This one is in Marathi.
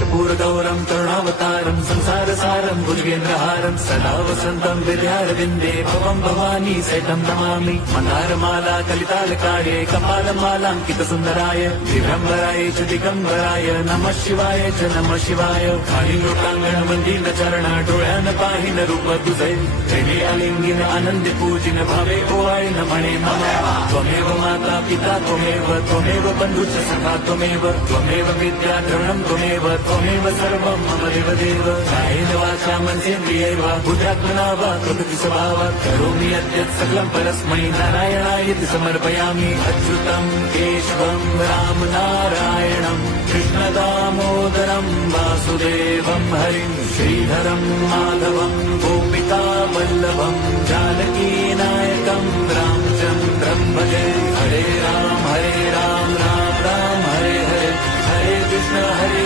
कर्पूरगौरं करुणावतारं संसारसारं भुजगेन्द्रहारं सदा वसन्तं विद्यारविन्दे भवं भवानी सहितं नमामि। मन्दारमाला कलितालकार्ये कपालमालाङ्कितसुन्दराय दिगम्बराय च दिगम्बराय नमः शिवाय च नमः शिवाय। खालीलोकाङ्गण मंदिर चरण डोळ्यान पाहिन रूप तुझे प्रेमे अलिंगिन आनंदी पूजिन भावे ओवाळी म्हणे मम त्वमेव माता पिता त्वमेव बंधुश्च सखा त्वमेव विद्या द्रवणं त्वमेव सर्वं मम देवदेव। कायेन वाचा मनसेन्द्रियैर्व बुद्ध्यात्मना वा प्रकृति स्वभावात् करोमि यद्यत् सकलं परस्मै नारायणायति समर्पयामि। अच्युतं केशवं राम नारायणं कृष्णदामोदरं वासुदेवं हरिं श्रीधरं माधवं गोपिका वल्लभं जानकी नायकं रामचन्द्रं भजे। हरे राम राम राम हरे हरे, हरे कृष्ण हरे